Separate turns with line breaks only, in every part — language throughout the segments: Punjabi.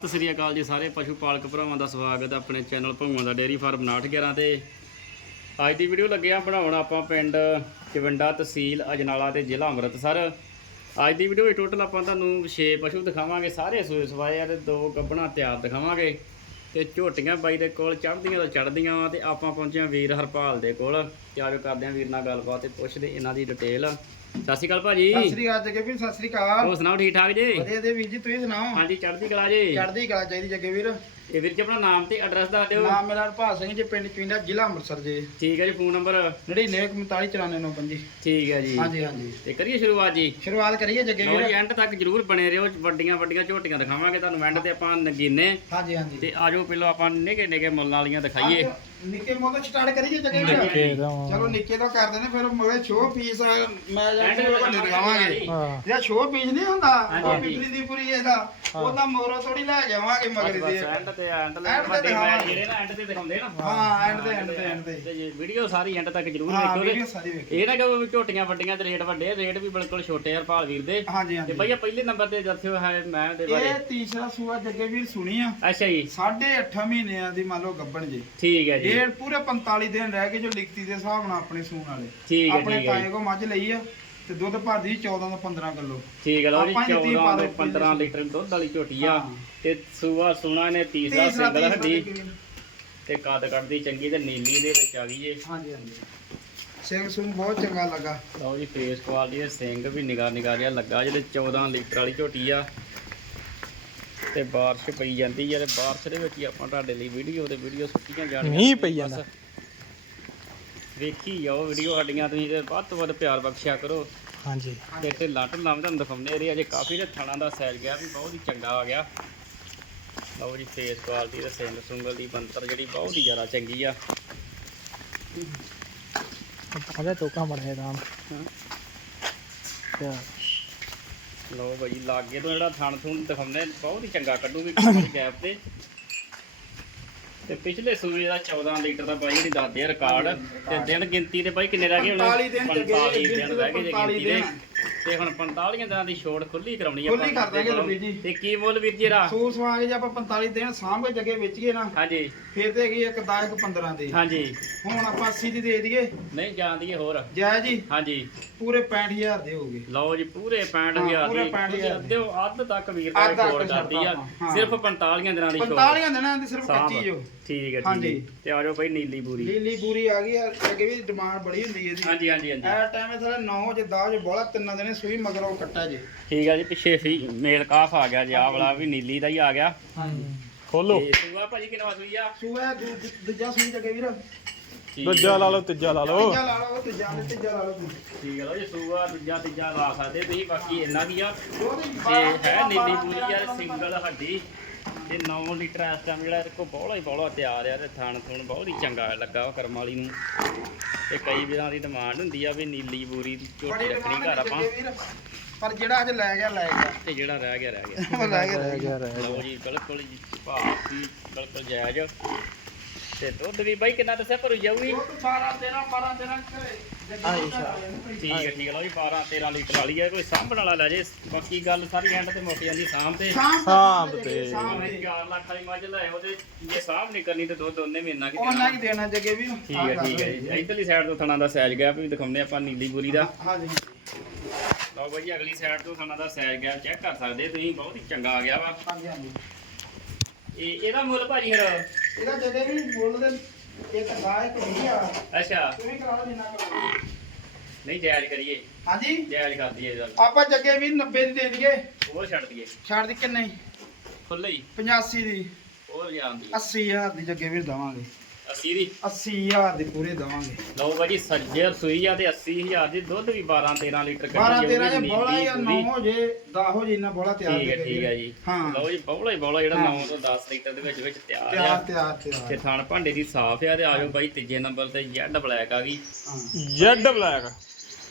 ਸਤਿ ਸ੍ਰੀ ਅਕਾਲ ਜੀ ਸਾਰੇ ਪਸ਼ੂ ਪਾਲਕ ਭਰਾਵਾਂ ਦਾ ਸਵਾਗਤ ਹੈ ਆਪਣੇ ਚੈਨਲ ਭੰਗਵਾਂ ਦਾ ਡੇਅਰੀ ਫਾਰਮ 911 ਤੇ। ਅੱਜ ਦੀ ਵੀਡੀਓ ਲੱਗਿਆ ਬਣਾਉਣ ਆਪਾਂ ਪਿੰਡ ਚਵਿੰਡਾ ਤਹਿਸੀਲ ਅਜਨਾਲਾ ਤੇ ਜ਼ਿਲ੍ਹਾ ਅੰਮ੍ਰਿਤਸਰ। ਅੱਜ ਦੀ ਵੀਡੀਓ ਵਿੱਚ ਟੋਟਲ ਆਪਾਂ ਤੁਹਾਨੂੰ 6 ਪਸ਼ੂ ਦਿਖਾਵਾਂਗੇ, ਸਾਰੇ ਸੂਏ ਸਵਾਏ ਆ ਤੇ ਦੋ ਗੱਬਣਾ ਤਿਆਰ ਦਿਖਾਵਾਂਗੇ। ਤੇ ਝੋਟੀਆਂ ਬਾਈ ਦੇ ਕੋਲ ਚੜ੍ਹਦੀਆਂ ਤਾਂ ਚੜ੍ਹਦੀਆਂ ਵਾ ਤੇ ਆਪਾਂ ਪਹੁੰਚੇ ਹਾਂ ਵੀਰ ਹਰਪਾਲ ਦੇ ਕੋਲ। ਤੇ ਆਜੋ ਕਰਦੇ ਹਾਂ ਵੀਰ ਨਾਲ ਗੱਲਬਾਤ ਤੇ ਪੁੱਛਦੇ ਇਹਨਾਂ ਦੀ ਡਿਟੇਲ ਸਤਿ ਸ਼੍ਰੀ ਅਕਾਲ ਭਾਜੀ।
ਸਤਿ ਸ੍ਰੀ ਅਕਾਲ ਜੱਗੇ ਵੀਰ ਸਤਿ ਸ੍ਰੀ ਅਕਾਲ।
ਹੋਰ ਸੁਣਾਓ ਠੀਕ ਠਾਕ ਜੀ?
ਵਧੀਆ ਦੇ ਵੀਰ ਜੀ ਤੁਸੀਂ ਸੁਣਾਓ?
ਹਾਂਜੀ ਚੜ੍ਹਦੀ ਕਲਾ ਜੀ।
ਚੜ੍ਹਦੀ ਕਲਾ ਚਾਹੀਦੀ ਜੱਗੇ ਵੀਰ।
ਇਹ ਵੀਰ ਜੀ ਆਪਣਾ ਨਾਮ ਤੇ ਐਡਰੈਸ ਦੱਸ ਦਿਓ।
ਨਾਮ ਮੇਰਾ ਹਰਪਾਲ ਸਿੰਘ ਜੀ ਪਿੰਡ ਚੁੰਡਾ ਜ਼ਿਲ੍ਹਾ ਅੰਮ੍ਰਿਤਸਰ ਜੀ।
ਠੀਕ ਹੈ ਜੀ ਫੋਨ ਨੰਬਰ?
9945949955
ਠੀਕ ਹੈ ਜੀ।
ਹਾਂਜੀ ਹਾਂਜੀ।
ਤੇ ਕਰੀਏ ਸ਼ੁਰੂਆਤ ਜੀ?
ਸ਼ੁਰੂਆਤ ਕਰੀਏ ਜੱਗੇ
ਲਓ
ਵੀਰ।
ਜੀ ਐਂਡ ਤੱਕ ਜਰੂਰ ਬਣੇ ਰਹੋ ਵੱਡੀਆਂ ਵੱਡੀਆਂ ਝੋਟੀਆਂ ਦਿਖਾਵਾਂਗੇ ਤੁਹਾਨੂੰ ਐਂਡ ਤੇ ਆਪਾਂ ਨਗੀਨੇ।
ਹਾਂਜੀ ਹਾਂਜੀ।
ਤੇ ਆਜੋ ਪਹਿਲਾਂ ਆਪਾਂ ਨਿੱਕੇ ਨਿੱਕੇ ਮੁੱਲਾਂ ਵਾਲੀਆਂ ਦਿਖਾਈਏ।
ਨਿੱਕੇ ਮੋਟੋ ਸਟਾਰਟ ਕਰੀਏ ਜੱਗੇ ਚਲੋ ਨਿੱਕੇ ਤੋਂ ਕਰਦੇ ਨੇ ਫਿਰ ਮਗੇ ਸ਼ੋ ਪੀਸ ਮੈਂ ਜਾਂਦੇ
ਤੇ
ਵੱਡੇ ਦਿਖਾਵਾਂਗੇ।
ਦਿਖਾਵਾਂਗੇ।
ਜਿਹੜਾ ਸ਼ੋ ਪੀਸ ਨਹੀਂ ਹੁੰਦਾ ਉਹ
ਹਾਂਜੀ।
ਪਿਪਰੀ ਦੀ ਪੂਰੀ ਇਹਦਾ ਉਹਦਾ ਮੋਰੋ ਥੋੜੀ ਲੈ ਜਾਵਾਂਗੇ ਮਗਰ ਦੀ।
ਐਂਡ ਤੇ ਐਂਡ
End ਤੇ
ਵੱਡੇ
ਦਿਖਾਵਾਂਗੇ।
ਮੈਚ ਜਿਹੜੇ ਨਾ ਐਂਡ ਤੇ ਦਿਖਾਉਂਦੇ ਨਾ।
ਹਾਂ ਐਂਡ ਤੇ ਐਂਡ ਤੇ ਐਂਡ ਤੇ।
ਤੇ ਵੀਡੀਓ ਸਾਰੀ ਐਂਡ ਤੱਕ ਜਰੂਰ
ਹਾਂ
ਵੇਖੋ
ਵੀਡੀਓ
ਤੇ
ਸਾਰੀ ਵੇਖੋ
ਇਹ ਨਾ ਕਹੋ ਵੀ ਝੋਟੀਆਂ ਵੱਡੀਆਂ ਤੇ ਰੇਟ ਵੱਡੇ ਆ ਰੇਟ ਵੀ ਬਿਲਕੁਲ ਛੋਟੇ ਆ ਹਰਪਾਲ ਵੀਰ ਦੇ।
ਹਾਂਜੀ
ਤੇ
ਹਾਂਜੀ
ਭਈਆ ਪਹਿਲੇ ਨੰਬਰ ਤੇ ਦੱਸਿਓ ਹੈ ਮੈਂ ਦੇ ਬਾਰੇ।
ਇਹ ਤੀਸਰਾ ਸੂਆ ਜੱਗੇ ਵੀਰ ਸੁਣੀ ਆ।
ਅੱਛਾ ਜੀ।
ਸਾਢੇ 8 ਮਹੀਨਿਆਂ ਦੀ ਮੰਨ ਲਓ ਗੱਬਣ ਜੀ।
ਠੀਕ ਹੈ ਜੀ।
ਇਹ ਪੂਰੇ 45 ਦਿਨ ਰਹਿ ਗਏ ਜੋ ਲਿਖਤੀ ਦੇ ਹਿਸਾਬ ਨਾਲ ਆਪਣੇ ਸੂਣ ਵਾਲੇ।
ਠੀਕ ਹੈ
ਆਪਣੇ
ਠੀਕ ਹੈ
ਤਾਏ ਕੋ ਮੱਝ ਲਈ ਆ ਤੇ ਦੁੱਧ ਭਰਦੀ 14 ਤੋਂ 15 ਕਿਲੋ।
ਠੀਕ ਹੈ ਲਓ ਜੀ
ਆਪਾਂ ਹੀ ਦਿੱਤੀ
14
ਪਾ
ਤੋਂ
ਦੇ
15 ਲੀਟਰ ਦੁੱਧ ਵਾਲੀ ਝੋਟੀ ਆ।
ਹਾਂ।
ਤੇ ਸੂਆ ਸੁਣਾ ਨੇ ਤੀਸਰਾ
ਤੀਸਰਾ
ਸਿੰਗਲ ਹੱਡੀ। ਤੇ ਕੱਦ ਕੱਢਦੀ ਚੰਗੀ ਤੇ ਨੀਲੀ ਦੇ ਵਿੱਚ ਆ ਗਈ ਜੇ
ਹਾਂਜੀ ਹਾਂਜੀ। ਸਿੰਘ ਸੂਣ ਬਹੁਤ ਚੰਗਾ ਲੱਗਾ।
ਲਓ ਜੀ ਫੇਸ ਕੁਆਲਿਟੀ ਦੇ ਸਿੰਘ ਵੀ ਨਿਗਾਹ ਜਿਹਾ ਲੱਗਾ ਜਿਹੜੇ 14 ਲੀਟਰ ਵਾਲੀ ਝੋਟੀ ਆ। ਤੇ ਬਾਰਿਸ਼ ਪਈ ਜਾਂਦੀ ਤੇ ਬਾਰਿਸ਼ ਦੇ ਵਿੱਚ ਹੀ ਆਪਾਂ ਤੁਹਾਡੇ ਲਈ ਵੀਡੀਓ ਤੇ ਵੀਡੀਓ ਸੁੱਟੀਆਂ ਜਾਣੀਆਂ
ਮੀਂਹ ਪਈ
ਬਸ।
ਜਾਂਦਾ।
ਵੇਖੀ ਜਾਓ ਵੀਡੀਓ ਸਾਡੀਆਂ ਤੁਸੀਂ ਤੇ ਵੱਧ ਤੋਂ ਵੱਧ ਪਿਆਰ ਬਖਸ਼ਿਆ ਕਰੋ।
ਹਾਂਜੀ।
ਤੇ ਢਿੱਲਾ ਢਿੱਲਾ ਵੀ ਤੁਹਾਨੂੰ ਦਿਖਾਉਂਦੇ ਇਹਦੇ ਅਜੇ ਕਾਫੀ ਦੇ ਥਣਾ ਦਾ ਸਾਈਜ਼ ਗਿਆ ਵੀ ਬਹੁਤ ਹੀ ਚੰਗਾ ਆ ਗਿਆ। ਲਓ ਜੀ ਫੇਸ ਕੁਆਲਿਟੀ ਤੇ ਸਿੰਗ ਸੁੰਗਲ ਦੀ ਬੰਤਰ ਜਿਹੜੀ ਬਹੁਤ ਹੀ ਜ਼ਿਆਦਾ ਚੰਗੀ ਆ।
ਅਜਾ ਟੋਕਾ ਬੜਾ ਰਾਮ
ਹਾਂ। ਲਓ ਭਾਈ ਲਾਗੇ ਤੋਂ ਜਿਹੜਾ ਥਣ ਥੁਣ ਦਿਖਾਉਂਦੇ ਬਹੁਤ ਹੀ ਚੰਗਾ ਕੱਢੂਗੀ ਗੈਪ ਤੇ। ਤੇ ਪਿਛਲੇ ਸੂਏ ਦਾ 14 ਲੀਟਰ ਦਾ ਬਾਈ ਜਿਹੜੀ ਦੱਸਦੇ ਆ ਰਿਕਾਰਡ ਤੇ ਦਿਨ ਗਿਣਤੀ ਦੇ ਬਾਈ ਕਿੰਨੇ ਰਹਿ ਗਏ
45 ਦਿਨ ਚ ਗਏ,
45
ਗਿਣਤੀ
ਦਿਨ ਰਹਿ ਗਏ ਜੇ
45
ਗਿਣਤੀ ਦੇ।
ਦਿਨ।
ਤੇ ਹੁਣ 45 ਦਿਨਾਂ ਦੀ ਛੋੜ ਖੁੱਲੀ ਕਰਾਉਣੀ ਆ
ਖੁੱਲੀ ਕਰ ਦਾਂਗੇ
ਕੋਲੋਂ।
ਰਵੀ ਜੀ।
ਤੇ ਕੀ ਮੁੱਲ ਵੀਰ ਜੀ ਰਾ?
ਸੂਰ ਸਵਾਂਗੇ ਜੇ ਆਪਾਂ 45 ਦਿਨ ਸਾਂਭ ਕੇ ਜੱਗੇ ਵੇਚ ਗਏ ਨਾ
ਹਾਂਜੀ।
ਫਿਰ ਤੇ ਹੈਗੀ ਇੱਕ 10 ਇੱਕ 15 ਦੀ।
ਹਾਂਜੀ।
ਹੁਣ ਆਪਾਂ 80 ਦੀ ਦੇ ਦਈਏ।
ਨਹੀਂ ਜਾਂਦੀ ਹੋਰ।
ਜੈ ਜੀ।
ਹਾਂਜੀ।
ਪੂਰੇ 65000 ਦੇ ਹੋਗੇ
ਲਓ ਜੀ ਪੂਰੇ 65000
ਹਾਂ, ਪੂਰੇ
ਦੀ।
65,000
ਅੱਧੇ ਅੱਧ ਤੱਕ ਵੀਰ ਦਾ
ਅੱਧ ਤੱਕ
ਛੋੜ ਕਰਦੀ ਆ
ਹਾਂ।
ਸਿਰਫ 45 ਦਿਨਾਂ ਦੀ ਛੋੜ।
45 ਦਿਨਾਂ ਦੀ ਸਿਰਫ
ਸਾਂਭ।
ਕੱਚੀ ਜੋ
ਠੀਕ ਹੈ ਠੀਕ
ਹਾਂਜੀ।
ਹੈ ਤੇ ਆ ਜਾਓ ਭਾਈ ਨੀਲੀ ਪੂਰੀ
ਲੀਲੀ ਪੂਰੀ ਆ ਗਈ ਆ ਅੱਗੇ ਵੀ ਡਿਮਾਂਡ ਬੜੀ ਹੁੰਦੀ ਹੈ ਇਹਦੀ
ਹਾਂਜੀ ਹਾਂਜੀ ਹਾਂਜੀ।
ਐ ਟਾਈਮ ਇਹ ਥਲੇ 9 ਜੇ 10 ਜੇ ਬੋਲਾ ਤਿੰਨਾਂ ਦਿਨੇ ਸੂਈ ਮਗਰੋਂ ਕੱਟਾ ਜੇ।
ਠੀਕ ਹੈ ਜੀ ਪਿੱਛੇ ਫੀ ਮੇਲ ਕਾਫ ਆ ਗਿਆ ਜੀ ਆਹ ਵਾਲਾ ਵੀ ਨੀਲੀ ਦਾ ਹੀ ਆ ਗਿਆ।
ਖੋਲੋ।
ਤੇ ਸੂਆ ਭਾਜੀ ਕਿੰਨਾ ਸੂਈ ਆ?
ਸੂਆ ਦੂ- ਦੂ- ਦੂਜਾ ਸੂਈ ਜੱਗੇ ਵੀਰ।
ਠੀਕ
ਦੂਜਾ ਲਾ ਲਓ ਤੀਜਾ ਲਾ ਲਓ।
ਤੀਜਾ ਲਾ ਲਓ ਤੀਜਾ ਤੇ ਤੀਜਾ ਲਾ ਲਓ।
ਠੀਕ ਹੈ ਲਓ ਜੀ ਸੂਆ ਦੂਜਾ ਤੀਜਾ ਲਾ ਸਕਦੇ ਤੁਸੀਂ ਬਾਕੀ ਇੰਨਾ ਕੀ ਆ।
ਉਹਦੀ
ਤੇ ਹੈ ਨੀਲੀ ਪੂਰੀ ਯਾਰ ਸਿੰਗਲ ਹੱਡੀ ਤੇ 9 ਲੀਟਰ ਇਸ ਟਾਈਮ ਜਿਹੜਾ ਇਹਦੇ ਕੋਲ ਬੋਲਾ ਹੀ ਬੋਲਾ ਤਿਆਰ ਆ ਤੇ ਥਣ ਥੁਣ ਬਹੁਤ ਹੀ ਚੰਗਾ ਲੱਗਾ ਕਰਮ ਵਾਲੀ ਨੂੰ। ਤੇ ਕਈ ਵੀਰਾਂ ਦੀ ਡਿਮਾਂਡ ਹੁੰਦੀ ਆ ਵੀ ਨੀਲੀ ਪੂਰੀ ਦੀ ਝੋਟੀ ਰੱਖਣੀ ਘਰ ਆਪਾਂ।
ਪਰ ਜਿਹੜਾ ਅੱਜ ਲੈ ਗਿਆ ਲੈ ਗਿਆ।
ਤੇ ਜਿਹੜਾ ਰਹਿ ਗਿਆ ਰਹਿ ਗਿਆ।
ਰਹਿ ਗਿਆ
ਲਓ ਜੀ ਬਿਲਕੁਲ ਜੀ ਭਾਅ ਬਿਲਕੁਲ ਜਾਇਜ਼। ਤੇ ਦੁੱਧ ਵੀ ਬਾਈ ਕਿੰਨਾ ਦੱਸਿਆ ਭਰੂ ਜਾਊਗੀ?
ਉਹ ਤੋਂ 12 13 12 13 ਘਰੇ
ਠੀਕ ਹੈ ਠੀਕ ਹੈ ਲਓ ਜੀ 12 13 ਲੀਟਰ ਵਾਲੀ ਹੈ ਕੋਈ ਸਾਂਭਣ ਵਾਲਾ ਲੈ ਜੇ। ਬਾਕੀ ਗੱਲ ਸਾਰੀ ਐਂਡ ਤੇ ਮੁੱਕ ਜਾਂਦੀ ਸਾਂਭ ਤੇ।
ਸਾਂਭ ਤੇ।
ਭਾਵੇਂ 4 ਲੱਖ ਵਾਲੀ ਮੱਝ ਲੈ ਉਹਦੇ ਜੇ ਸਾਂਭ ਨਹੀਂ ਕਰਨੀ ਤੇ ਦੁੱਧ ਉਹਨੇ ਵੀ ਇੰਨਾ ਕਿ
ਉਹਨਾਂ ਕੀ ਦੇਣਾ ਜੱਗੇ ਵੀਰ?
ਠੀਕ ਹੈ ਠੀਕ ਹੈ ਜੀ। ਇਧਰਲੀ ਸਾਈਡ ਤੋਂ ਥਣਾ ਦਾ ਸਾਈਜ਼ ਗੈਪ ਵੀ ਦਿਖਾਉਂਦੇ ਆਪਾਂ ਨੀਲੀ ਪੂਰੀ ਦਾ।
ਹਾਂਜੀ
ਲਓ ਬਾਈ ਅਗਲੀ ਸਾਈਡ ਤੋਂ ਥਣਾ ਦਾ ਸਾਈਜ਼ ਗੈਪ ਚੈੱਕ ਕਰ ਸਕਦੇ ਤੁਸੀਂ ਬਹੁਤ ਹੀ ਚੰਗਾ ਆ ਗਿਆ ਵਾ।
ਹਾਂਜੀ ਹਾਂਜੀ
ਇਹ ਇਹਦਾ ਮੁੱਲ ਭਾਜੀ ਫਿਰ?
ਇਹਦਾ ਜੱਗੇ ਵੀ ਮੁੱਲ ਦੇ ਇੱਕ ਦਾ ਇੱਕ ਆ
ਅੱਛਾ।
ਤੁਸੀਂ ਕਰਾ ਲਓ ਜਿੰਨਾ ਕਰੋ।
ਨਹੀਂ ਜਾਇਜ਼ ਕਰੀਏ।
ਹਾਂਜੀ?
ਜਾਇਜ਼ ਕਰ ਦਈਏ ਇਹਦਾ।
ਆਪਾਂ ਜੱਗੇ ਵੀ 90 ਦੀ ਦੇ ਦਈਏ।
ਉਹ ਛੱਡ ਦਈਏ।
ਛੱਡ ਦੀ ਕਿੰਨੇ
ਖੁੱਲੇ ਹੀ।
85 ਦੀ।
ਉਹ
80000 ਦੀ ਜੱਗੇ ਵੀਰ ਦਵਾਂਗੇ।
80 ਦੀ?
80000 ਦੀ ਪੂਰੇ ਦਵਾਂਗੇ।
ਲਓ ਬਾਜੀ ਸੱਜੇ ਰਸੋਈ ਆ ਤੇ 80000 ਦੀ ਦੁੱਧ ਵੀ 12 13 ਲੀਟਰ
12
ਕੱਢੀ
13 ਜੇ
ਜਾਊਗੀ,
ਬੋਲਾ ਜਾਂ
ਨੀਲੀ
9 ਹੋ ਜੇ 10 ਹੋ ਜੇ ਇੰਨਾ ਬੋਲਾ ਤਿਆਰ
ਠੀਕ ਹੈ
ਦੇ
ਠੀਕ ਹੈ ਜੀ।
ਹਾਂ।
ਲਓ ਜੀ ਬੌਲਾ ਹੀ ਬੌਲਾ ਜਿਹੜਾ
ਹਾਂ।
9 ਤੋਂ 10 ਲੀਟਰ ਦੇ ਵਿੱਚ ਵਿੱਚ ਤਿਆਰ
ਤਿਆਰ
ਆ।
ਤਿਆਰ ਤਿਆਰ
ਤੇ ਥਣ ਭਾਂਡੇ ਦੀ ਸਾਫ਼ ਆ ਤੇ ਆਜੋ ਬਾਈ ਤੀਜੇ ਨੰਬਰ ਤੇ ਜੈਡ ਬਲੈਕ ਆ ਗਈ।
ਹਾਂ।
Jet black.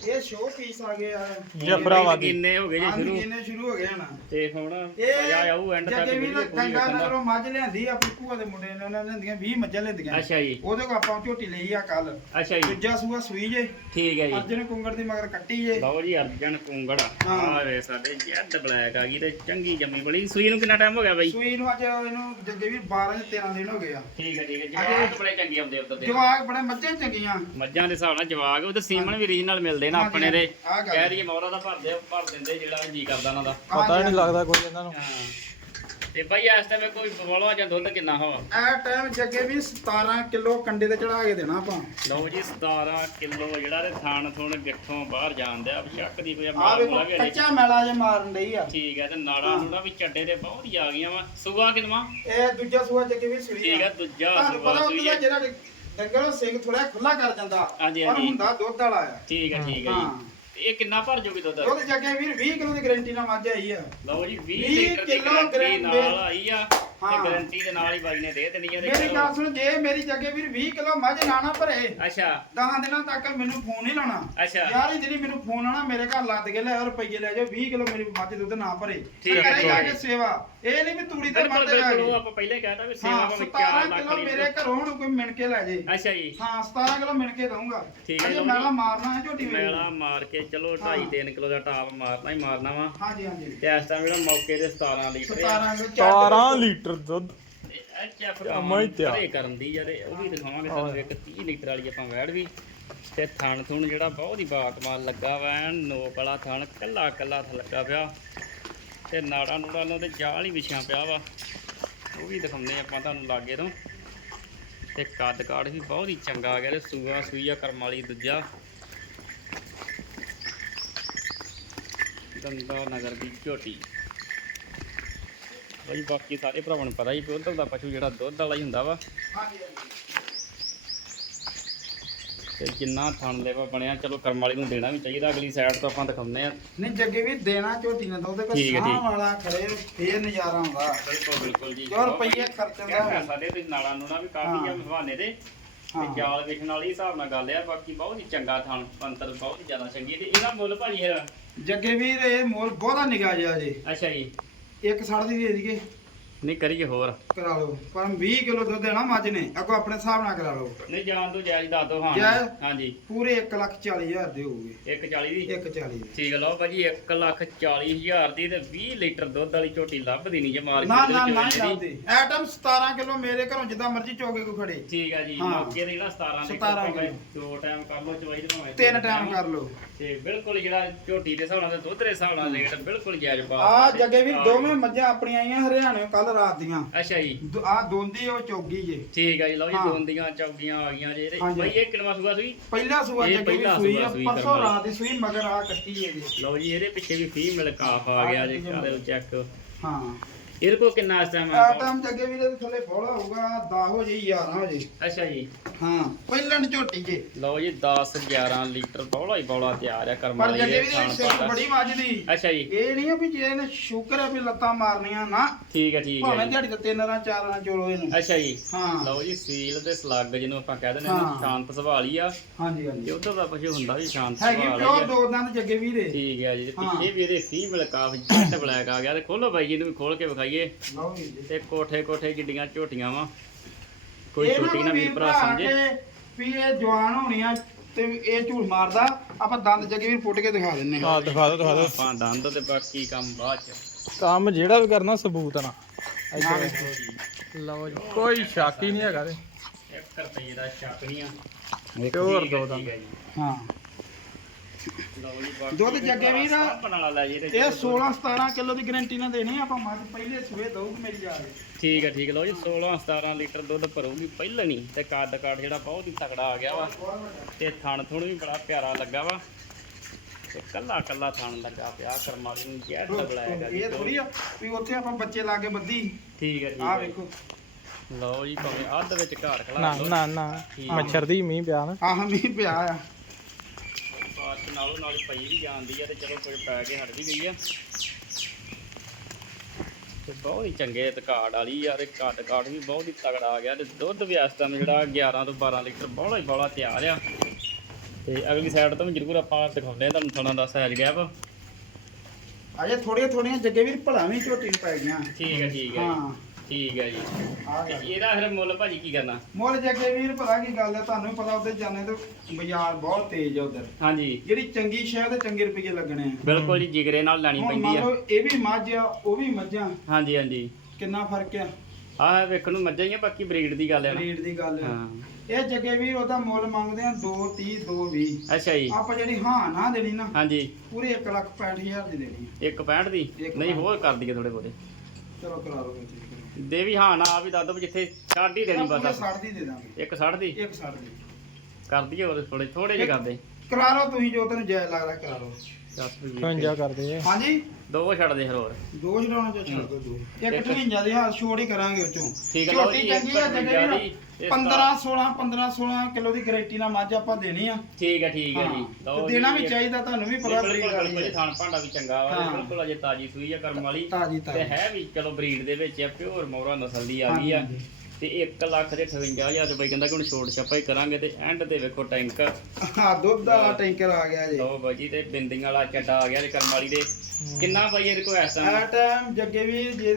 ਇਹ ਸ਼ੋ ਪੀਸ ਆ ਗਏ ਆ
ਜਫਰਾਬਾਦੀ
ਕਿੰਨੇ ਹੋ ਗਏ ਜੀ ਸ਼ੁਰੂ।
ਮਹੀਨੇ ਸ਼ੁਰੂ ਹੋ ਗਏ ਹਨ
ਤੇ ਹੁਣ ਮਜ਼ਾ ਆਊ ਐਂਡ ਤੱਕ
ਜੱਗੇ ਵੀ
ਦਾ।
ਨਗਰੋਂ ਮੱਝ ਲਿਆਂਦੀ ਆਪਣੀ ਭੂਆ ਦੇ ਮੁੰਡੇ ਨੇ ਉਹਨਾਂ ਨੇ ਲੈਂਦੀਆਂ 20 ਮੱਝਾਂ ਲੈਂਦੀਆਂ
ਅੱਛਾ ਜੀ।
ਉਹਦੇ ਕੋਲ ਆਪਾਂ ਝੋਟੀ ਲਈ ਆ ਕੱਲ
ਅੱਛਾ ਜੀ।
ਦੂਜਾ ਸੂਆ ਸੂਈ ਜੇ।
ਠੀਕ ਹੈ ਜੀ।
ਅਰਜਨ ਕੁੰਗੜ ਦੀ ਮਗਰ ਕੱਟੀ ਜੇ।
ਲਓ ਜੀ ਅਰਜਨ ਕੁੰਗੜ। ਆ ਵੇ ਸਾਡੇ ਜੈਡ ਬਲੈਕ ਆ ਗਈ ਤੇ ਚੰਗੀ ਜੰਮੀ ਬੜੀ ਸੂਈ ਨੂੰ ਕਿੰਨਾ ਟਾਈਮ ਹੋ ਗਿਆ ਬਾਈ?
ਸੂਈ ਨੂੰ ਅੱਜ ਇਹਨੂੰ ਜੱਗੇ ਵੀ 12 ਜਾਂ 13 ਦਿਨ ਹੋ ਗਏ ਆ।
ਠੀਕ ਹੈ ਠੀਕ ਹੈ। ਜਵਾਕ ਬੜੇ ਚੰਗੇ ਆਉਂਦੇ ਉੱਧਰ ਦੇ।
ਜਵਾਕ ਬੜੇ ਮੱਝਾਂ ਚੰਗੀਆਂ।
ਮੱਝਾਂ ਦੇ ਹਿਸਾਬ ਨਾਲ ਜਵਾਕ ਉਹ ਤੇ ਸੀਮਨ ਵੀ ਰੀਜਨਲ ਮਿਲਦੇ ਨਾ ਆਪਣੇ ਦੇ।
ਆਹ ਗੱਲ।
ਕਹਿ ਦਈਏ ਮੌਰਾ ਦਾ ਭਰਦੇ ਆ, ਭਰ ਦਿੰਦੇ ਜਿਹੜਾ ਜੀ ਕਰਦਾ ਉਹਨਾਂ ਦਾ।
ਪਤਾ ਹੀ ਨਹੀਂ ਲੱਗਦਾ ਕੋਈ ਇਹਨਾਂ ਨੂੰ।
ਹਾਂ। ਤੇ ਬਾਈ ਇਸ ਟਾਈਮ ਕੋਈ ਬੋਲਵਾ ਜਾਂ ਦੁੱਧ ਕਿੰਨਾ ਹੋ?
ਇਹ ਟਾਈਮ ਜੱਗੇ ਵੀ 17 ਕਿਲੋ ਕੰਡੇ ਤੇ ਚੜਾ ਕੇ ਦੇਣਾ ਆਪਾਂ।
ਲਓ ਜੀ 17 ਕਿਲੋ ਜਿਹੜਾ ਤੇ ਥਾਣ ਥੁਣ ਗਿੱਠੋਂ ਬਾਹਰ ਜਾਂਦੇ ਆ ਸ਼ੱਕ ਦੀ ਕੋਈ
ਆ
ਮਾਲ
ਵੇਖੋ
ਮੂਲਾ ਵੀ ਹਜੇ।
ਕੱਚਾ ਮੈਲਾ ਜੇ ਮਾਰਨ ਡਈ ਆ।
ਠੀਕ ਹੈ ਤੇ ਨਾੜਾ ਨੂੜਾ ਵੀ ਚੱਡੇ ਤੇ ਬਹੁਤ ਹੀ ਆ ਗਈਆਂ ਵਾ। ਸੂਆ ਕਿਨਵਾ
ਇਹ ਦੂਜਾ ਸੂਆ ਜੱਗੇ ਵੀ ਸੂਈ
ਠੀਕ
ਆ
ਹੈ ਦੂਜਾ
ਤੁਹਾਨੂੰ
ਸੂਆ
ਪਤਾ
ਸੂਈ
ਉਹਦਾ
ਹੈ
ਜਿਹੜਾ ਡੰਗਰ ਸਿੰਘ ਥੋੜਾ ਖੁੱਲਾ ਕਰ ਜਾਂਦਾ
ਹਾਂਜੀ,
ਪਰ
ਹਾਂਜੀ।
ਹੁੰਦਾ ਦੁੱਧ ਵਾਲਾ ਆ
ਠੀਕ ਹੈ ਠੀਕ ਹੈ
ਹਾਂ
ਜੀ। ਤੇ ਇਹ ਕਿੰਨਾ ਭਰ ਜੂਗੀ ਦੁੱਧ?
ਦੁੱਧ ਜੱਗੇ ਵੀਰ 20 ਕਿਲੋ ਦੀ ਗਾਰੰਟੀ ਨਾਲ ਮੱਝ ਆਈ ਆ।
ਲਓ ਜੀ 20
ਵੀਹ
ਲੀਟਰ ਦੀ
ਕਿੱਲੋ
ਗਰੰਟੀ
ਗਰੰਟੀ
ਨਾਲ ਆਈ ਆ। ਤੇ
ਹਾਂ।
ਗਰੰਟੀ ਦੇ ਨਾਲ ਹੀ ਬਾਈ ਨੇ ਦੇ ਦੇਣੀ ਹੈ ਤੇ
ਮੇਰੀ
ਚਲੋ।
ਗੱਲ ਸੁਣ ਜੇ ਮੇਰੀ ਜੱਗੇ ਵੀਰ 20 ਕਿਲੋ ਮੱਝ ਨਾ ਨਾ ਭਰੇ
ਅੱਛਾ।
10 ਦਿਨਾਂ ਤੱਕ ਮੈਨੂੰ ਫੋਨ ਨਹੀਂ ਲਾਉਣਾ।
ਅੱਛਾ।
ਯਾਰ ਇਹ ਜਿਹੜੀ ਮੈਨੂੰ ਫੋਨ ਆਣਾ ਮੇਰੇ ਘਰ ਲੱਦ ਕੇ ਲੈ ਰੁਪਈਏ ਲੈ ਜਾਓ 20 ਕਿਲੋ ਮੇਰੀ ਮੱਝ ਦੁੱਧ ਨਾ ਭਰੇ।
ਠੀਕ ਹੈ,
ਜਾ ਕੇ। ਸੇਵਾ। ਇਹ ਨਹੀਂ ਵੀ ਤੂੜੀ ਤੇ
ਬਿਲਕੁਲ
ਲੈ
ਬਿਲਕੁਲ ਉਹ ਆਪਾਂ ਪਹਿਲੇ ਕਹਿਤਾ ਵੀ ਸੇਵਾ
ਹਾਂ
ਭਾਵੇਂ
17
4 ਲੱਖ
ਕਿਲੋ
ਦੀ
ਮੇਰੇ ਘਰੋਂ ਹੁਣ ਕੋਈ ਮਿਣ ਕੇ ਲੈ ਜੇ।
ਅੱਛਾ ਜੀ।
ਹਾਂ 17 ਕਿਲੋ ਮਿਣ ਕੇ ਦਊਂਗਾ।
ਠੀਕ ਹੈ
ਅਜੇ
ਲਓ
ਮੈਲਾ
ਜੀ।
ਮਾਰਨਾ ਹੈ ਝੋਟੀ ਮੇਰੀ।
ਮੈਲਾ ਮਾਰ ਕੇ ਚਲੋ 2.5 3 ਕਿਲੋ ਦਾ ਟਾਪ ਮਾਰਨਾ ਹੀ ਮਾਰਨਾ ਵਾ।
ਹਾਂਜੀ ਹਾਂਜੀ।
ਤੇ ਇਸ ਟਾਈਮ ਜਿਹੜਾ ਮੌਕੇ ਤੇ 17 ਲੀਟਰ ਆ।
17 ਕਿਲੋ ਚਾਰ
17 ਲੀਟਰ ਦੁੱਧ। ਜਮਾਂ ਹੀ ਤਿਆਰ।
ਘਰੇ ਕਰਨ ਦੀ ਯਾਰ ਇਹ ਉਹ ਵੀ ਦਿਖਾਵਾਂਗੇ ਤੁਹਾਨੂੰ ਇੱਕ 30 ਲੀਟਰ ਵਾਲੀ ਆਪਾਂ ਵੈੜ ਵੀ। ਤੇ ਥਣ ਥੁਣ ਜਿਹੜਾ ਬਹੁਤ ਹੀ ਬਾਕਮਾਲ ਲੱਗਾ ਵਾ ਐਨ ਨੋਕ ਵਾਲਾ ਥਣ ਕੱਲਾ ਕੱਲਾ ਥ ਲੱਗਾ ਪਿਆ। ਤੇ ਨਾੜਾ ਨੂੜਾ ਨਾਲ ਤੇ ਜਾਲ ਹੀ ਵਿਛਿਆ ਪਿਆ ਵਾ। ਉਹ ਵੀ ਦਿਖਾਉਂਦੇ ਆਪਾਂ ਤੁਹਾਨੂੰ ਲਾਗੇ ਤੋਂ। ਤੇ ਕੱਦ ਕਾੜ ਵੀ ਬਹੁਤ ਹੀ ਚੰਗਾ ਆ ਗਿਆ ਤੇ ਸੂਆ ਸੂਈ ਆ ਕਰਮ ਵਾਲੀ ਦੂਜਾ। ਗੰਦਾ ਨਗਰ ਦੀ ਝੋਟੀ। ਬਈ ਬਾਕੀ ਸਾਰੇ ਭਰਾਵਾਂ ਨੂੰ ਪਤਾ ਹੀ ਵੀ ਉਧਰ ਦਾ ਪਸ਼ੂ ਜਿਹੜਾ ਦੁੱਧ ਵਾਲਾ ਹੀ ਹੁੰਦਾ ਵਾ।
ਹਾਂਜੀ ਹਾਂਜੀ
ਤੇ ਜਿੰਨਾ ਥਣ ਲੈਵਾ ਬਣਿਆ ਚਲੋ ਕਰਮ ਵਾਲੀ ਨੂੰ ਦੇਣਾ ਵੀ ਚਾਹੀਦਾ ਅਗਲੀ ਸਾਈਡ ਤੋਂ ਆਪਾਂ ਦਿਖਾਉਂਦੇ ਆ
ਨਹੀਂ ਜੱਗੇ ਵੀ ਦੇਣਾ ਝੋਟੀ ਨੇ ਦੁੱਧ ਕੋ
ਠੀਕ ਹੈ,
ਸਾਹ
ਠੀਕ।
ਵਾਲਾ ਖੜੇ ਫੇਰ ਨਜ਼ਾਰਾ ਆਉਂਦਾ
ਬਿਲਕੁਲ ਬਿਲਕੁਲ ਜੀ
ਕਿਉਂ ਰੁਪਈਏ ਖਰਚਣ ਦਾ ਹੋਵੇ।
ਸਾਡੇ ਤੇ ਨਾਲਾਂ ਨੂੰ ਨਾ ਵੀ ਕਾਫੀ ਆ
ਹਾਂ।
ਦੇ ਤੇ
ਹਾਂ।
ਜਾਲ ਵੇਖਣ ਵਾਲੀ ਹਿਸਾਬ ਨਾਲ ਗੱਲ ਆ ਬਾਕੀ ਬਹੁਤ ਹੀ ਚੰਗਾ ਥਣ ਪੰਤਰ ਬਹੁਤ ਹੀ ਜ਼ਿਆਦਾ ਚੰਗੀ ਹੈ ਤੇ ਇਹਦਾ ਮੁੱਲ ਭਾਜੀ ਹੈ
ਜੱਗੇ ਵੀਰ ਇਹ ਮੋਲ ਬਹੁਤਾ ਨਿਗਾ ਜਿਆ ਜੇ
ਅੱਛਾ ਜੀ
ਇੱਕ ਸੜ ਦੀ ਦੇ ਦਈਏ
ਨਹੀਂ ਕਰੀਏ ਹੋਰ।
ਕਰਾ ਲਓ। ਪਰ 20 ਕਿਲੋ ਦੁੱਧ ਦੇਣਾ ਮੱਝ ਨੇ। ਅੱਗੋਂ ਆਪਣੇ ਹਿਸਾਬ ਨਾਲ ਕਰਾ ਲਓ।
ਨਹੀਂ ਜਾਣ ਤੋਂ ਜਾਇਜ਼ ਦੱਸ ਦੋ ਹਾਂ।
ਜਾਇਜ਼?
ਹਾਂਜੀ।
ਪੂਰੇ 1 ਲੱਖ 40 ਹਜ਼ਾਰ ਦੇ ਹੋਊਗੇ।
140 ਦੀ?
1 40
ਠੀਕ ਲਓ ਭਾਜੀ 1 ਲੱਖ 40 ਹਜ਼ਾਰ ਦੀ ਤੇ 20 ਲੀਟਰ ਦੁੱਧ ਵਾਲੀ ਝੋਟੀ ਲੱਭਦੀ ਨਹੀਂ ਜੇ ਮਾਰਕੀਟ
ਨਾ
ਦੇ
ਨਾ ਨਾ। ਜਾਂਦੇ ਐਟਮ 17 ਕਿਲੋ ਮੇਰੇ ਘਰੋਂ ਜਿੱਦਾਂ ਮਰਜ਼ੀ ਚੋਗੇ ਕੋ ਖੜੇ।
ਠੀਕ ਹੈ ਜੀ
ਹਾਂ।
ਮੌਕੇ ਤੇ ਜਿਹੜਾ 17 ਲੀਟਰ
17
ਭਾਵੇਂ
ਕਿਲੋ।
ਦੋ ਟਾਈਮ ਕਰ ਲਓ ਚਵਾਈ ਦੇ ਭਾਵੇਂ
ਤਿੰਨ ਟਾਈਮ ਕਰ ਲਓ।
ਤੇ ਬਿਲਕੁਲ ਜਿਹੜਾ ਝੋਟੀ ਦੇ ਹਿਸਾਬ ਨਾਲ ਤੇ ਦੁੱਧ ਦੇ ਹਿਸਾਬ ਨਾਲ ਰੇਟ ਬਿਲਕੁਲ ਜਾਇਜ਼ ਪਾ
ਆ। ਜੱਗੇ
ਹਾਂ।
ਦੋਵੇਂ ਮੱਝਾਂ ਆਪਣੀਆਂ ਆਈਆਂ ਹਰਿਆਣੇ ਕੱਲ ਰਾਤ ਦੀਆਂ
ਅੱਛਾ ਜੀ
ਆ ਦੋਂਦੀ ਉਹ ਚੋਗੀ ਜੇ
ਠੀਕ ਹੈ ਜੀ ਲਓ ਜੀ। ਦੋਂਦੀਆਂ ਚੌਗੀਆਂ ਆ ਗਈਆਂ ਜੇ। ਬਈ ਇਹ ਕਿੰਨਵਾ ਸੂਆ ਸੂਈ
ਪਹਿਲਾ ਸੂਆ ਜੱਗੇ
ਪਹਿਲਾ
ਸੂਈ ਆ ਪਰਸੋਂ। ਰਾਤ ਦੀ ਸੂਈ ਮਗਰ ਆ ਕੱਟੀ ਹੈ ਜੀ
ਲਓ ਜੀ ਇਹਦੇ ਪਿੱਛੇ ਵੀ ਫੀਮੇਲ ਕਾਫ ਆ
ਆ
ਗਿਆ ਜੀ ਨੂੰ ਚੈੱਕ
ਹਾਂ
ਇਹਦੇ ਕੋਲ ਕਿੰਨਾ ਇਸ ਟਾਈਮ
ਆ ਟਾਈਮ ਜੱਗੇ ਵੀਰ ਦੇ ਥੱਲੇ ਬੋਲਾ ਹੋਊਗਾ 10 ਹੋ ਜੀ 11 ਹੋ ਜੀ
ਅੱਛਾ ਜੀ
ਹਾਂ ਪਹਿਲਾਂ ਨੀ ਝੋਟੀ ਜੇ
ਲਓ ਜੀ 10 11 ਲੀਟਰ ਬੌਲਾ ਹੀ ਬੌਲਾ ਤਿਆਰ ਆ ਕਰਮ
ਪਰ
ਵਾਲੀ
ਜੱਗੇ
ਇਹ
ਵੀਰ ਸਿਰ। ਬੜੀ ਮੱਝ ਦੀ
ਅੱਛਾ ਜੀ
ਇਹ ਨਹੀਂ ਆ ਵੀ ਜੇ ਇਹਨੇ ਸ਼ੁਕਰ ਹੈ ਵੀ ਲੱਤਾਂ ਮਾਰਨੀਆਂ ਨਾ
ਠੀਕ ਹੈ ਠੀਕ
ਭਾਵੇਂ
ਹੈ ਜੀ।
ਦਿਹਾੜੀ ਤੇ ਤਿੰਨ ਰਾਂ ਚਾਰ ਰਾਂ ਚੋਲੋ ਇਹਨੂੰ
ਅੱਛਾ ਜੀ
ਹਾਂ
ਲਓ ਜੀ ਸੀਲ ਤੇ ਸਲੱਗ ਜਿਹਨੂੰ ਆਪਾਂ ਕਹਿ ਦਿੰਦੇ ਹਾਂ। ਸ਼ਾਂਤ ਸੁਭਾਅ ਹੀ ਆ
ਹਾਂਜੀ ਹਾਂਜੀ
ਤੇ ਉਧਰ ਦਾ ਪਸ਼ੂ ਹੁੰਦਾ ਵੀ ਸ਼ਾਂਤ
ਹੈਗੀ
ਸੁਭਾਅ
ਪਿਓਰ। ਦੋ ਦੰਦ ਜੱਗੇ ਵੀਰੇ
ਠੀਕ ਹੈ ਜੀ ਤੇ। ਪਿੱਛੇ ਵੀ ਇਹਦੇ ਫੀਮੇਲ ਕਾਫ ਜੱਟ ਬਲੈਕ ਆ ਗਿਆ ਤੇ ਖੋਲੋ ਬਾਈ ਜੀ ਇਹਨੂੰ ਵੀ ਖੋਲ ਕੇ ਵਿਖਾਈਏ
ਲਓ ਜੀ।
ਤੇ ਕੋਠੇ ਕੋਠੇ ਜਿੱਡੀਆਂ ਝੋਟੀਆਂ ਵਾ। ਕੋਈ
ਇਹ
ਛੋਟੀ ਨਾ ਵੀਰ ਭਰਾ ਸਮਝੇ?
ਕੇ ਵੀ ਇਹ ਜਵਾਨ ਹੋਣੀਆਂ ਤੇ ਇਹ ਝੂਠ ਮਾਰਦਾ। ਆਪਾਂ ਦੰਦ ਜੱਗੇ ਵੀਰ ਪੁੱਟ ਕੇ ਦਿਖਾ ਦਿੰਨੇ ਹਾਂ।
ਹਾਂ ਦਿਖਾ ਦਿਓ ਦਿਖਾ ਦਿਓ।
ਆਪਾਂ ਦੰਦ ਤੇ ਬਾਕੀ ਕੰਮ ਬਾਅਦ ਚ।
ਕੰਮ ਜਿਹੜਾ ਵੀ ਕਰਨਾ ਸਬੂਤ। ਲਓ ਜੀ। ਕੋਈ ਸ਼ੱਕ ਹੀ ਨਹੀਂ ਹੈਗਾ ਤੇ
1 ਰੁਪਏ ਦਾ ਚੱਕ ਨਹੀਂ ਆ।
ਪਿਓਰ
ਠੀਕ ਹੈ,
ਦੋ
ਠੀਕ ਹੈ ਜੀ।
ਦੁੱਧ ਜੱਗੇ ਵੀਰ ਦਾ
ਸਾਂਭਣ ਵਾਲਾ ਲੈ ਜੀ ਤੇ
ਇਹ 16 17 ਕਿਲੋ ਦੀ ਗਾਰੰਟੀ ਨਾਲ ਦੇਣੀ ਆਪਾਂ ਮੱਝ ਪਹਿਲੇ ਸੂਏ ਦਊਗੀ ਮੇਰੀ ਜਾ ਕੇ
ਠੀਕ ਹੈ ਠੀਕ ਲਓ ਜੀ 16 17 ਲੀਟਰ ਦੁੱਧ ਭਰੂਗੀ ਪਹਿਲਾਂ ਨਹੀਂ ਤੇ ਕੱਦ ਕਾਠ ਜਿਹੜਾ ਬਹੁਤ ਹੀ ਤਕੜਾ ਆ ਗਿਆ ਵਾ। ਤੇ ਥਣ ਥੁਣ ਵੀ ਬੜਾ ਪਿਆਰਾ ਲੱਗਾ ਵਾ। ਤੇ ਕੱਲਾ ਕੱਲਾ ਥਣ ਲੱਗਾ ਪਿਆ ਕਰਮਾਲੀ ਨੂੰ ਜੈਡ ਬਲੈਕ ਆ ਜੀ
ਇਹ ਥੋੜੀ ਆ ਵੀ ਉੱਥੇ ਆਪਾਂ ਬੱਚੇ ਲਾ ਕੇ ਬੱਧੀ।
ਠੀਕ ਹੈ ਠੀਕ
ਆਹ
ਹੈ
ਵੇਖੋ।
ਲਓ ਜੀ ਭਾਵੇਂ ਅੱਧ ਵਿੱਚ ਘਾੜ ਖਲਾ
ਨਾ
ਲਓ
ਨਾ ਨਾ
ਠੀਕ।
ਮੱਛਰ ਦੀ ਮੀਂਹ ਪਿਆ ਨਾ।
ਆਹ ਮੀਂਹ ਪਿਆ ਆ।
ਚ ਨਾਲੋਂ ਨਾਲ ਪਈ ਵੀ ਜਾਂਦੀ ਆ ਤੇ ਚਲੋ ਕੋਈ ਪੈ ਕੇ ਹਟ ਵੀ ਗਈ ਆ। ਤੇ ਬਹੁਤ ਹੀ ਚੰਗੇ ਤੇ ਕਾੜ ਵਾਲੀ ਆ ਤੇ ਕੱਦ ਕਾੜ ਵੀ ਬਹੁਤ ਹੀ ਤਗੜਾ ਆ ਗਿਆ ਤੇ ਦੁੱਧ ਵੀ ਇਸ ਟਾਈਮ ਜਿਹੜਾ 11 ਤੋਂ 12 ਲੀਟਰ ਬੋਲਾ ਹੀ ਬੋਲਾ ਤਿਆਰ ਆ। ਤੇ ਅਗਲੀ ਸਾਈਡ ਤੋਂ ਵੀ ਜ਼ਰੂਰ ਆਪਾਂ ਦਿਖਾਉਂਦੇ ਆ ਤੁਹਾਨੂੰ ਥਣਾ ਦਾ ਸਾਈਜ਼ ਗੈਪ
ਅਜੇ ਥੋੜੀਆਂ ਥੋੜੀਆਂ ਜੱਗੇ ਵੀਰ ਵੀ ਝੋਟੀ ਨੂੰ ਪੈ ਗਈਆਂ।
ਠੀਕ ਹੈ ਠੀਕ ਹੈ।
ਹਾਂ।
ਠੀਕ ਹੈ ਜੀ।
ਆ
ਤੇ
ਗਿਆ
ਇਹਦਾ ਫਿਰ ਮੁੱਲ ਭਾਜੀ ਕੀ ਕਰਨਾ?
ਮੁੱਲ ਜੱਗੇ ਵੀਰ ਪਤਾ ਕੀ ਗੱਲ ਹੈ ਤੁਹਾਨੂੰ ਵੀ ਪਤਾ ਉੱਤੇ ਜਾਣੇ ਤੇ ਬਾਜ਼ਾਰ ਬਹੁਤ ਤੇਜ਼ ਆ ਉਧਰ।
ਹਾਂਜੀ।
ਜਿਹੜੀ ਚੰਗੀ ਸ਼ੈ ਤੇ ਚੰਗੇ ਰੁਪਏ ਲੱਗਣੇ ਆ।
ਬਿਲਕੁਲ ਜੀ ਜਿਗਰੇ ਨਾਲ ਲੈਣੀ
ਹੁਣ
ਪੈਂਦੀ
ਮੰਨ
ਆ
ਲਓ ਇਹ ਵੀ ਮੱਝ ਆ ਉਹ ਵੀ ਮੱਝਾਂ।
ਹਾਂਜੀ ਹਾਂਜੀ।
ਕਿੰਨਾ ਫ਼ਰਕ ਆ?
ਆਹ ਵੇਖਣ ਨੂੰ ਮੱਝਾਂ ਹੀ ਆ ਬਾਕੀ ਬਰੀਡ ਦੀ ਗੱਲ ਹੈ ਨਾ।
ਰੇਟ ਦੀ ਗੱਲ ਆ।
ਹਾਂ।
ਇਹ ਜੱਗੇ ਵੀਰ ਉਹਦਾ ਮੁੱਲ ਮੰਗਦੇ ਆ 230 220
ਅੱਛਾ ਜੀ।
ਆਪਾਂ ਜਿਹੜੀ ਹਾਂ ਨਾ ਦੇਣੀ ਨਾ
ਹਾਂਜੀ।
ਪੂਰੇ 1 ਲੱਖ 65000 ਦੀ ਦੇਣੀ ਆ।
165 ਦੀ?
ਇੱਕ
ਨਹੀਂ। ਹੋਰ ਕਰ ਦਈਏ ਥੋੜੇ ਬੋਲੇ
ਚਲੋ ਕਰਾ ਲਓ ਕਰੋ।
ਦੇ ਵੀ ਹਾਂ ਨਾ ਆ ਵੀ ਦੱਸ ਦੋ ਜਿੱਥੇ ਛੱਡ ਹੀ ਦੇਣੀ ਬਸ।
60 ਦੀ ਦੇ ਦਾਂਗੇ।
160 ਦੀ
160 ਦੀ
ਕਰ ਦਈਏ ਹੋਰ ਥੋੜੇ ਥੋੜੇ ਜਿਹੇ ਕਰ ਦੇ
ਕਰਾ ਲਓ ਤੁਸੀਂ ਜੋ ਤੈਨੂੰ ਜਾਇਜ਼ ਲੱਗਦਾ ਕਰਾ ਲਓ।
10 ਰੁਪਏ
55 ਕਰਦੇ ਆ।
ਹਾਂਜੀ?
ਦੋ ਛੱਡ ਦੇ ਹੋਰ।
ਦੋ ਛਡਾਉਣਾ ਚੋ ਛੱਡ ਦੋ ਦੋ। ਇੱਕ ਢਿੰਜਾ ਦੀ ਹਾਲ ਛੋੜ ਹੀ ਕਰਾਂਗੇ ਉਹ ਚੋਂ
ਠੀਕ ਹੈ ਲਓ ਜੀ
ਚੰਗੀ ਆ ਵੀਰ 15 16 15 16 ਕਿਲੋ ਦੀ ਗਰੰਟੀ ਨਾਲ ਮੱਝ ਆਪਾਂ ਦੇਣੀ ਆ।
ਠੀਕ ਹੈ ਠੀਕ ਹੈ ਜੀ ਲਓ
ਦੇਣਾ
ਜੀ,
ਵੀ ਚਾਹੀਦਾ ਤੁਹਾਨੂੰ ਵੀ ਪਤਾ
ਬਿਲਕੁਲ
ਬਰੀਡ
ਬਿਲਕੁਲ
ਵਾਲੀ
ਜੀ, ਥਣ ਭਾਂਡਾ ਵੀ ਚੰਗਾ ਵਾ
ਹਾਂ।
ਬਿਲਕੁਲ ਅਜੇ ਤਾਜੀ ਸੂਈ ਆ ਕਰਮ ਵਾਲੀ।
ਤਾਜੀ
ਤੇ
ਤਾਜੀ
ਹੈ ਵੀ ਚਲੋ ਬਰੀਡ ਦੇ ਵਿੱਚ ਆ ਪਿਓਰ ਮੋਹਰਾ ਨਸਲ ਦੀ ਆ ਗਈ ਆ।
ਹਾਂਜੀ।
ਤੇ 1 ਲੱਖ ਦੇ 58000 ਤੇ ਬਈ ਕਹਿੰਦਾ ਕਿ ਹੁਣ ਛੋਟ ਛਾਪਾ ਹੀ ਕਰਾਂਗੇ ਤੇ ਐਂਡ ਤੇ ਵੇਖੋ ਟੈਂਕਰ।
ਹਾਂ ਦੁੱਧ ਵਾਲਾ ਟੈਂਕਰ ਆ ਗਿਆ ਜੀ।
ਲਓ ਬਾਜੀ ਤੇ ਬਿੰਦੀਆਂ ਵਾਲਾ ਚੱਡਾ ਆ ਗਿਆ ਤੇ ਕਰਮ ਵਾਲੀ ਦੇ। ਕਿੰਨਾ ਇਸ ਟਾਈਮ
ਆ? ਟਾਈਮ ਜੱਗੇ ਵੀਰ ਜੇ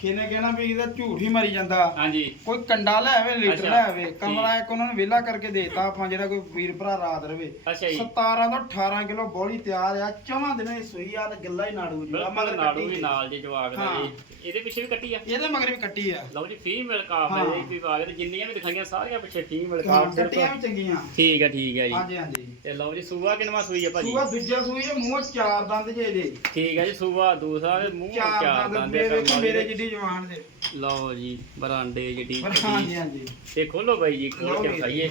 ਕਿਨੇ ਕਹਿਣਾ ਵੀ ਇਹਦਾ ਝੂਠ ਹੀ ਮਾਰੀ ਜਾਂਦਾ?
ਹਾਂਜੀ।
ਕੋਈ ਕੰਡਾ ਲੈ ਆਵੇ ਲੀਟਰ ਲੈ ਆਵੇ ਕਮਰਾ ਇੱਕ ਉਹਨਾਂ ਨੇ ਵਿਹਲਾ ਕਰਕੇ ਦੇਤਾ ਆਪਾਂ ਜਿਹੜਾ ਕੋਈ ਵੀਰ ਭਰਾ ਰਾਤ ਰਵੇ।
ਅੱਛਾ ਜੀ।
17 ਤੋਂ 18 ਕਿਲੋ ਬੋਲੀ ਤਿਆਰ ਆ ਚਵਾਂ ਦਿਨਾਂ ਸੂਈ ਆ ਤੇ ਗੱਲਾਂ ਹੀ ਨਾੜੂ ਜੀ ਆ ਮਗਰ
ਨਾੜੂ ਵੀ। ਨਾਲ ਜੇ ਜਵਾਗ ਦਾ। ਜੀ ਇਹਦੇ ਪਿੱਛੇ ਵੀ ਕੱਟੀ ਆ?
ਇਹਦੇ ਮਗਰ ਵੀ ਕੱਟੀ ਆ।
ਲਓ ਜੀ ਫੀਮੇਲ ਕਾਫ ਹੈ। ਜੀ ਵਿਭਾਗ ਦੇ ਜਿੰਨੀਆਂ ਵੀ ਦਿਖਾਈਆਂ ਸਾਰੀਆਂ ਪਿੱਛੇ ਫੀਮੇਲ ਕਾਫ
ਕੱਟੀਆਂ ਵੀ ਚੰਗੀਆਂ।
ਠੀਕ ਹੈ ਠੀਕ ਹੈ ਜੀ।
ਹਾਂਜੀ ਹਾਂਜੀ।
ਤੇ ਲਓ ਜੀ ਸੂਆ ਕਿੰਨਵਾ ਸੂਈ ਹੈ ਭਾਜੀ?
ਸੂਆ ਦੂਜਾ ਸੂਈ ਆ ਮੂੰਹ ਚਾਰ ਦੰਦ ਜੇ ਇਹਦੇ।
ਠੀਕ ਹੈ ਜੀ ਸੂਆ ਦੂਸਰਾ ਤੇ ਮੂੰਹ
ਚਾਰ ਦੰਦ ਮੇਰੇ
ਕਰਮ
ਮੇਰੇ
ਦੇ।
ਜਿੱਡੀ ਜਵਾਨ ਦੇ।
ਲਓ ਜੀ ਬਰਾਂਡੇ ਜਿਹੜੀ
ਹਾਂਜੀ ਹਾਂਜੀ।
ਤੇ ਖੋਲੋ ਬਾਈ ਜੀ ਖੋਲ ਕੇ। ਖਾਈਏ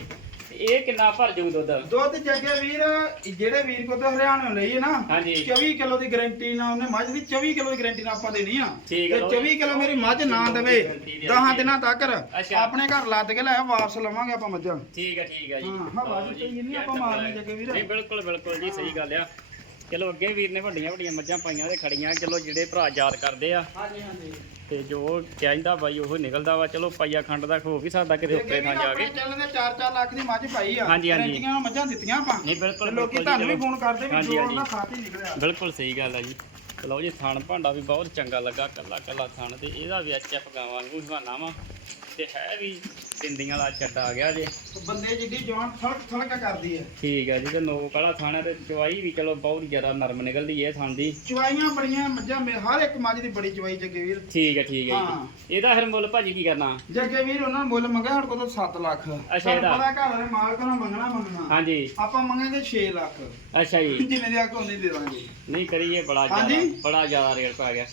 ਇਹ ਕਿੰਨਾ ਭਰ ਜੂ ਦੁੱਧ?
ਦੁੱਧ ਜੱਗੇ ਵੀਰ ਜਿਹੜੇ ਵੀਰ ਕੋ ਤਾਂ ਹਰਿਆਣਾ ਲਈ ਹੈ ਨਾ
ਹਾਂਜੀ।
24 ਕਿਲੋ ਦੀ ਗਾਰੰਟੀ ਨਾਲ ਉਹਨੇ ਮੱਝ ਦੀ 24 ਕਿਲੋ ਦੀ ਗਾਰੰਟੀ ਨਾਲ ਆਪਾਂ ਦੇਣੀ ਆ।
ਠੀਕ ਹੈ
ਤੇ
ਲਓ
24 ਕਿਲੋ ਮੇਰੀ ਮੱਝ ਨਾ ਦੇਵੇ 10 ਦਿਨਾਂ ਤੱਕ
ਅੱਛਾ।
ਆਪਣੇ ਘਰ ਲੱਦ ਕੇ ਲੈ ਵਾਪਸ ਲਵਾਂਗੇ ਆਪਾਂ ਮੱਝਾਂ।
ਠੀਕ ਹੈ ਠੀਕ ਹੈ ਜੀ।
ਹਾਂ, ਹਵਾ
ਲਓ ਜੀ,
ਪਈ ਨਹੀਂ ਆਪਾਂ ਮਾਰਨੀ ਜੱਗੇ ਵੀਰ।
ਨਹੀਂ ਬਿਲਕੁਲ ਬਿਲਕੁਲ ਜੀ ਸਹੀ ਗੱਲ ਆ। ਚਲੋ ਅੱਗੇ ਵੀਰ ਨੇ ਵੱਡੀਆਂ ਵੱਡੀਆਂ ਮੱਝਾਂ ਪਾਈਆਂ ਤੇ ਖੜੀਆਂ। ਚਲੋ ਜਿਹੜੇ ਭਰਾ ਯਾਦ ਕਰਦੇ ਆ।
ਹਾਂਜੀ ਹਾਂਜੀ।
ਤੇ ਜੋ ਚਾਹੀਦਾ ਬਾਈ ਉਹ ਨਿਕਲਦਾ ਵਾ। ਚਲੋ ਪਾਈਆ ਖੰਡ ਦਾ ਹੋ ਵੀ ਸਕਦਾ ਕਿਤੇ ਉੱਪਰੇ ਥਾਂ ਜਾ ਕੇ।
ਚੱਲ ਦੇ 4-4 ਲੱਖ ਦੀ ਮੱਝ ਪਾਈ ਆ।
ਹਾਂਜੀ, ਹਾਂਜੀ।
ਗਾਰੰਟੀਆਂ ਨਾਲ ਮੱਝਾਂ ਦਿੱਤੀਆਂ ਆਪਾਂ।
ਨਹੀਂ ਬਿਲਕੁਲ
ਤੇ ਲੋਕੀ
ਬਿਲਕੁਲ
ਤੁਹਾਨੂੰ ਵੀ
ਜੀ,
ਫੋਨ ਕਰਦੇ ਵੀ
ਹਾਂਜੀ,
ਜੋ
ਹਾਂਜੀ।
ਉਹਨਾਂ ਖਾਤੇ ਨਿਕਲਿਆ।
ਬਿਲਕੁਲ ਸਹੀ ਗੱਲ ਆ ਜੀ। ਚਲੋ ਜੀ ਥਣ ਭਾਂਡਾ ਵੀ ਬਹੁਤ ਚੰਗਾ ਲੱਗਾ ਕੱਲਾ ਕੱਲਾ ਥਣ ਤੇ ਇਹਦਾ ਵੀ ਐਚਐਫ ਗਾਵਾਂ ਵਾਂਗੂ ਹਵਾਨਾ ਵਾ ਤੇ ਹੈ ਵੀ ਸਿੰਦੀਆਂ ਵਾਲਾ ਚੱਡਾ ਆ ਗਿਆ ਜੇ।
ਬੰਦੇ ਜਿੱਡੀ ਜਵਾਨ ਥਲਕ ਥਲਕ ਕਰਦੀ ਹੈ
ਠੀਕ ਹੈ ਜੀ ਤੇ ਨੋਕ ਵਾਲਾ ਥਣ ਤੇ ਚਵਾਈ ਵੀ ਚਲੋ ਬਹੁਤ ਜ਼ਿਆਦਾ ਨਰਮ ਨਿਕਲਦੀ ਹੈ ਥਣ ਦੀ।
ਚਵਾਈਆਂ ਬੜੀਆਂ ਮੱਝਾਂ ਮੇ ਹਰ ਇੱਕ ਮੱਝ ਦੀ ਬੜੀ ਚਵਾਈ ਜੱਗੇ ਵੀਰ।
ਠੀਕ ਹੈ ਠੀਕ ਹੈ
ਹਾਂ।
ਜੀ ਇਹਦਾ ਫਿਰ ਮੁੱਲ ਭਾਜੀ ਕੀ ਕਰਨਾ?
ਜੱਗੇ ਵੀਰ ਉਹਨਾਂ ਨੇ ਮੁੱਲ ਮੰਗਿਆ ਸਾਡੇ ਕੋਲ ਤਾਂ 7 ਲੱਖ।
ਅੱਛਾ, ਇਹਦਾ।
ਪਤਾ ਘਰ ਵਾਲੇ ਮਾਲਕ ਨਾਲ ਮੰਗਣਾ ਮੰਗਣਾ।
ਹਾਂਜੀ।
ਆਪਾਂ ਮੰਗਾਂਗੇ 6 ਲੱਖ।
ਅੱਛਾ ਜੀ।
ਜਿੰਨੇ ਦੀ ਆਖੋ ਉਨੀ ਦੇ ਦਾਂਗੇ।
ਨਹੀਂ ਕਰੀਏ ਬੜਾ ਜ਼ਿਆਦਾ
ਹਾਂਜੀ।
ਬੜਾ ਜ਼ਿਆਦਾ ਰੇਟ ਪੈ ਗਿਆ।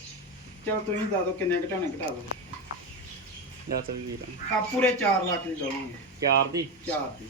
ਚਲੋ ਤੁਸੀਂ ਦੱਸ ਦਿਓ ਕਿੰਨੇ ਘਟਾਣੇ ਘਟਾ ਦਿਓ।
ਦੱਸ ਵੀ ਵੀਰ
ਆ ਪੂਰੇ 4 ਲੱਖ ਦੀ ਦਵਾਂਗੇ।
ਚਾਰ ਦੀ?
4 ਦੀ।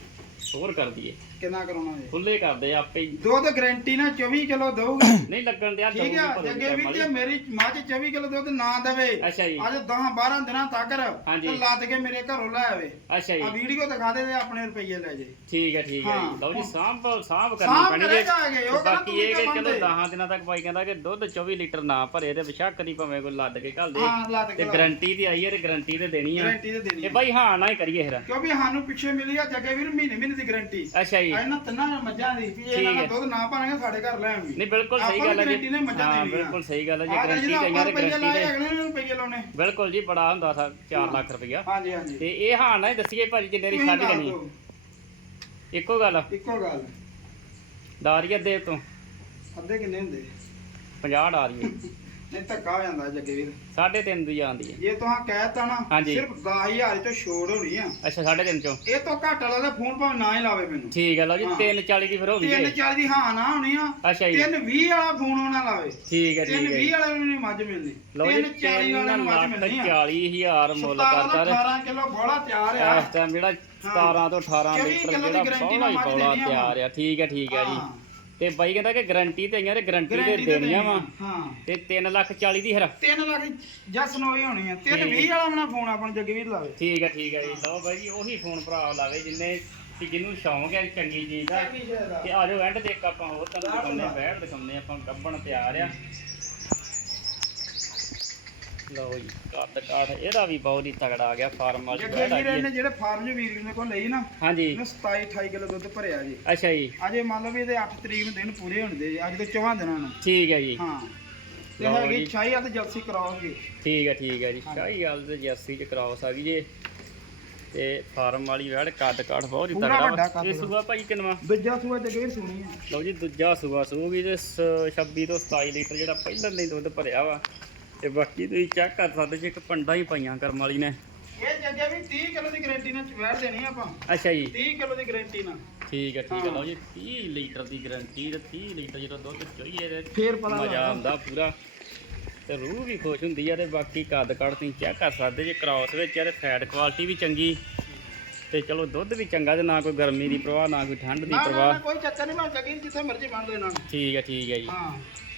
ਹੋਰ ਕਰ ਦਈਏ।
ਕਿੰਨਾ ਕਰਾਉਣਾ ਜੀ?
ਖੁੱਲੇ ਕਰਦੇ ਆਪੇ ਹੀ।
ਦੁੱਧ ਗਾਰੰਟੀ ਨਾਲ 24 ਕਿਲੋ ਦਊਗੀ।
ਨਹੀਂ ਲੱਗਣ ਦਿਆ
ਠੀਕ ਆ ਜੱਗੇ ਵੀਰ ਜੇ ਮੇਰੀ ਮੱਝ 24 ਕਿਲੋ ਦੁੱਧ ਨਾ ਦੇਵੇ।
ਅੱਛਾ ਜੀ।
ਅੱਜ 10 12 ਦਿਨਾਂ ਤੱਕ
ਹਾਂਜੀ।
ਤੇ ਲੱਦ ਕੇ ਮੇਰੇ ਘਰੋਂ ਲੈ ਆਵੇ।
ਅੱਛਾ
ਆ
ਜੀ
ਵੀਡੀਓ ਦਿਖਾ ਦੇ ਤੇ ਆਪਣੇ ਰੁਪਈਏ ਲੈ ਜੇ।
ਠੀਕ ਹੈ ਠੀਕ ਹੈ
ਹਾਂ।
ਜੀ ਲਓ ਜੀ ਸਾਂਭ ਸਾਂਭ
ਸਾਂਭ
ਕਰਨੀ ਪੈਣੀ
ਕਰੇਗਾ ਹੈਗੇ, ਉਹ
ਤੇ ਬਾਕੀ
ਕਹਿੰਦਾ
ਇਹ ਕਿ
ਤੂੰ
ਚਲੋ 10 ਦਿਨਾਂ ਤੱਕ ਬਾਈ ਕਹਿੰਦਾ ਕਿ ਦੁੱਧ 24 ਲੀਟਰ ਨਾ ਭਰੇ ਤੇ ਬਿਸ਼ੱਕ ਦੀ ਭਾਵੇਂ ਕੋਈ ਲੱਦ ਕੇ ਘੱਲ ਦੇ।
ਹਾਂ ਲੱਦ
ਤੇ
ਕੇ।
ਗਾਰੰਟੀ ਦੀ ਆਈ ਹੈ ਤੇ ਗਾਰੰਟੀ ਤੇ ਦੇਣੀ ਆ।
ਗਾਰੰਟੀ ਤੇ ਦੇਣੀ
ਤੇ। ਬਾਈ ਹਾਂ ਨਾ ਹੀ ਕਰੀਏ ਫਿਰ।
ਕਿਉਂਕਿ ਸਾਨੂੰ ਪਿੱਛੇ ਮਿਲੀ ਆ ਜੱਗੇ ਵੀਰ ਮਹੀਨੇ ਮਹੀਨੇ ਦੀ ਗਾਰੰਟੀ
ਅੱਛਾ ਜੀ।
ਇਹਨਾਂ ਤਿੰਨਾਂ ਮੱਝਾਂ ਦੀ ਵੀ
ਠੀਕ
ਇਹਨਾਂ ਦਾ
ਹੈ।
ਦੁੱਧ ਨਾ ਪਾਣਗੇ ਸਾਡੇ ਘਰ ਲੈ ਆਵੀਂ
ਨਹੀਂ ਬਿਲਕੁਲ ਸਹੀ ਗੱਲ ਹੈ ਜੀ।
ਮੱਝਾਂ
ਹਾਂ
ਦੇਣੀਆਂ।
ਬਿਲਕੁਲ ਸਹੀ ਗੱਲ ਹੈ ਜੀ
ਆਹ
ਗਾਰੰਟੀ
ਜਿਹਦਾ
ਕਈਆਂ ਦੇ
ਰੁਪਈਏ
ਗਾਰੰਟੀ
ਲਾਏ
ਦੇ
ਅਗਲੇ ਨੂੰ ਰੁਪਈਏ ਲਾਉਣੇ।
ਬਿਲਕੁਲ ਜੀ ਬੜਾ ਹੁੰਦਾ ਸਾ 4 ਲੱਖ ਰੁਪਇਆ
ਹਾਂਜੀ ਹਾਂਜੀ।
ਤੇ ਇਹ ਹਾਂ ਨਾ ਹੀ ਦੱਸੀਏ ਭਾਜੀ ਜਿੰਨੇ ਦੀ
ਤੁਸੀਂ
ਛੱਡ
ਦੱਸ
ਦੇਣੀ
ਦਿਓ।
ਇੱਕੋ ਗੱਲ।
ਇੱਕੋ ਗੱਲ।
ਦਾਰੀਆ ਦੇ ਤੋਂ।
ਅੱਧੇ ਕਿੰਨੇ ਹੁੰਦੇ?
50 ਡਾਰੀਏ
ਨਹੀਂ ਧੱਕਾ ਹੋ ਜਾਂਦਾ ਜੱਗੇ ਵੀਰ
3.5 ਦੀ ਜਾਂਦੀ ਹੈ।
ਜੇ ਤੁਹਾਂ ਕਹਿਤਾ ਨਾ
ਹਾਂਜੀ।
ਸਿਰਫ 10000 ਤੋਂ ਛੋੜ ਹੋਣੀ ਆ।
ਅੱਛਾ 3.5 ਚੋਂ।
ਇਹ ਤੋਂ ਘੱਟ ਵਾਲਾ ਦਾ ਫੋਨ ਭਾਵੇਂ ਨਾ ਹੀ ਲਾਵੇ ਮੈਨੂੰ।
ਠੀਕ ਹੈ ਲਓ ਜੀ
ਹਾਂ।
340 ਦੀ ਫਿਰ ਹੋ ਗਈ
ਤਿੰਨ
ਜੇ।
ਚਾਲੀ ਦੀ ਹਾਂ ਨਾ ਹੋਣੀ ਆ।
ਅੱਛਾ ਜੀ।
ਤਿੰਨ 20 ਵਾਲਾ ਫੋਨ ਉਹਨਾਂ ਲਾਵੇ।
ਠੀਕ ਹੈ
ਤਿੰਨ
ਠੀਕ ਹੈ
20
ਜੀ।
ਵਾਲੇ ਨੂੰ ਨਹੀਂ ਮੱਝ ਮਿਲਣੀ।
ਲਓ ਜੀ
ਤਿੰਨ 40 ਵਾਲੇ ਨੂੰ ਮੱਝ
3
ਮਿਲਣੀ ਆ।
40000 ਮੁੱਲ
17
ਕਰਦਾ
ਦਾ 18 ਕਿਲੋ ਬੋਲਾ ਤਿਆਰ ਆ।
ਇਸ ਟਾਈਮ ਜਿਹੜਾ 17 ਤੋਂ 18
ਚੌਵੀ
ਲੀਟਰ
ਕਿੱਲੋ ਦੀ
ਜਿਹੜਾ
guarantee
ਪੌਲਾ ਹੀ
ਨਾਲ ਮੱਝ
ਪੌਲਾ
ਦੇਣੀ ਆ।
ਤਿਆਰ ਆ। ਠੀਕ ਹੈ ਠੀਕ ਹੈ ਜੀ।
ਹਾਂ,
ਤੇ ਬਾਈ ਕਹਿੰਦਾ ਕਿ ਗਾਰੰਟੀ ਤੇ ਆਈਆਂ ਤੇ ਗਾਰੰਟੀ ਤੇ ਦੇਣੀਆਂ ਵਾ।
ਹਾਂ।
ਤੇ 3 ਲੱਖ 40 ਦੀ ਫਿਰ
ਤਿੰਨ ਲੱਖ ਜਸ ਨੋਈ ਹੋਣੀ ਆ। ਤਿੰਨ
ਠੀਕ।
20 ਵਾਲਾ ਆਪਣਾ ਫੋਨ ਆਪਣਾ ਜਗਵੀਰ ਲਾਵੇ।
ਠੀਕ ਹੈ ਠੀਕ ਹੈ ਜੀ। ਲਓ ਬਾਈ ਜੀ ਉਹੀ ਫੋਨ ਭਰਾ ਲਾਵੇ ਜਿੰਨੇ ਕਿ ਜਿਹਨੂੰ ਸ਼ੌਂਕ ਹੈ ਚੰਗੀ ਚੀਜ਼ ਦਾ। ਤੇ ਆ ਜਾਓ ਐਂਡ ਇੱਕ ਆਪਾਂ ਹੋਰ ਤੁਹਾਨੂੰ ਦਿਖਾਉਂਦੇ ਆ ਬੈਠ ਦਿਖਾਉਂਦੇ ਆ ਆਪਾਂ ਗੱਬਣ ਤਿਆਰ ਆ। ਲਓ ਜੀ ਕੱਦ ਕਾਠ ਇਹਦਾ ਵੀ ਬਹੁਤ ਹੀ ਤਗੜਾ ਆ ਗਿਆ ਫਾਰਮ ਵਾਲੀ।
ਜੱਗੇ
ਬੈਠ ਆ
ਵੀਰੇ
ਗਈ
ਨੇ
ਹੈ।
ਜਿਹੜੇ ਫਾਰਮ 'ਚ ਵੀਰ ਨੇ ਕੋਲ ਲਈ ਨਾ
ਹਾਂਜੀ।
ਇਹਨੇ 27 28 ਕਿਲੋ ਦੁੱਧ ਭਰਿਆ ਜੀ।
ਅੱਛਾ ਜੀ।
ਅਜੇ ਮੰਨ ਲਓ ਵੀ ਇਹਦੇ 8 ਤਰੀਕ ਨੂੰ ਦਿਨ ਪੂਰੇ ਹੋਣਦੇ ਜੀ ਅੱਜ ਤੋਂ 4 ਦਿਨਾਂ ਨੂੰ।
ਠੀਕ ਹੈ ਜੀ।
ਹਾਂ। ਤੇ ਹੈਗੀ
ਜੀ।
ਛਾਈ ਆ ਤੇ ਜਲਸੀ ਕਰਾਓਗੇ
ਠੀਕ ਹੈ ਠੀਕ ਹੈ ਜੀ। ਸ਼ਾਹੀ ਗੱਲ ਤੇ ਜੈਸੀ ਚ ਕਰਾਉਸ ਆ ਗਈ ਜੇ। ਤੇ ਫਾਰਮ ਵਾਲੀ ਵੈੜ ਕੱਦ ਕਾਠ ਬਹੁਤ ਹੀ
ਪੂਰਾ
ਤਗੜਾ
ਵੱਡਾ
ਵਾ
ਕੱਦ
ਇਹ
ਦਾ।
ਸੂਆ ਭਾਈ ਕਿੰਨਵਾ?
ਦੂਜਾ ਸੂਆ ਜੱਗੇ ਵੀਰ ਸੁਣੀ ਆ।
ਲਓ ਜੀ ਦੂਜਾ ਸੂਆ ਸੂਗੀ ਤੇ ਸ- 26 ਤੋਂ 27 ਲੀਟਰ ਜਿਹੜਾ ਪਹਿਲਾਂ ਲਈ ਦੁੱਧ ਭਰਿਆ ਵਾ। ਤੇ ਬਾਕੀ ਤੁਸੀਂ ਚੈੱਕ ਕਰ ਸਕਦੇ ਜੇ ਇੱਕ ਪੰਡਾ ਹੀ ਪਾਈਆਂ ਕਰਮ ਵਾਲੀ ਨੇ।
ਇਹ ਜੱਗੇ ਵੀ 30 ਕਿਲੋ ਦੀ ਗਾਰੰਟੀ ਨਾਲ ਚਵੈੜ ਦੇਣੀ ਆਪਾਂ।
ਅੱਛਾ ਜੀ।
30 ਕਿਲੋ ਦੀ ਗਾਰੰਟੀ ਨਾਲ।
ਠੀਕ ਹੈ ਠੀਕ ਹੈ। ਲਓ ਜੀ 30 ਲੀਟਰ ਦੀ ਗਾਰੰਟੀ ਤੇ 30 ਲੀਟਰ ਜਿਹੜਾ ਦੁੱਧ ਚੋਈਏ ਤੇ
ਫੇਰ ਪਤਾ
ਮਜ਼ਾ। ਆਉਂਦਾ ਪੂਰਾ। ਤੇ ਰੂਹ ਵੀ ਖੁਸ਼ ਹੁੰਦੀ ਆ ਤੇ ਬਾਕੀ ਕੱਦ ਕੱਦ ਤੁਸੀਂ ਚੈੱਕ ਕਰ ਸਕਦੇ ਜੇ ਕ੍ਰਾਸ ਵਿੱਚ ਤੇ ਫੈਟ ਕੁਆਲਿਟੀ ਵੀ ਚੰਗੀ। ਤੇ ਚਲੋ ਦੁੱਧ ਵੀ ਚੰਗਾ ਤੇ ਨਾ ਕੋਈ ਗਰਮੀ ਦੀ ਪ੍ਰਵਾਹ ਨਾ ਕੋਈ ਠੰਡ ਦੀ
ਨਾ ਨਾ, ਨਾ
ਪ੍ਰਵਾਹ।
ਕੋਈ ਚੱਕਰ ਨਹੀਂ ਮੈਂ ਜੱਗੇ ਜਿੱਥੇ ਮਰਜ਼ੀ ਬੰਨ ਦੋ ਇਹਨਾਂ ਨੂੰ
ਠੀਕ ਹੈ ਠੀਕ ਹੈ ਜੀ।
ਹਾਂ।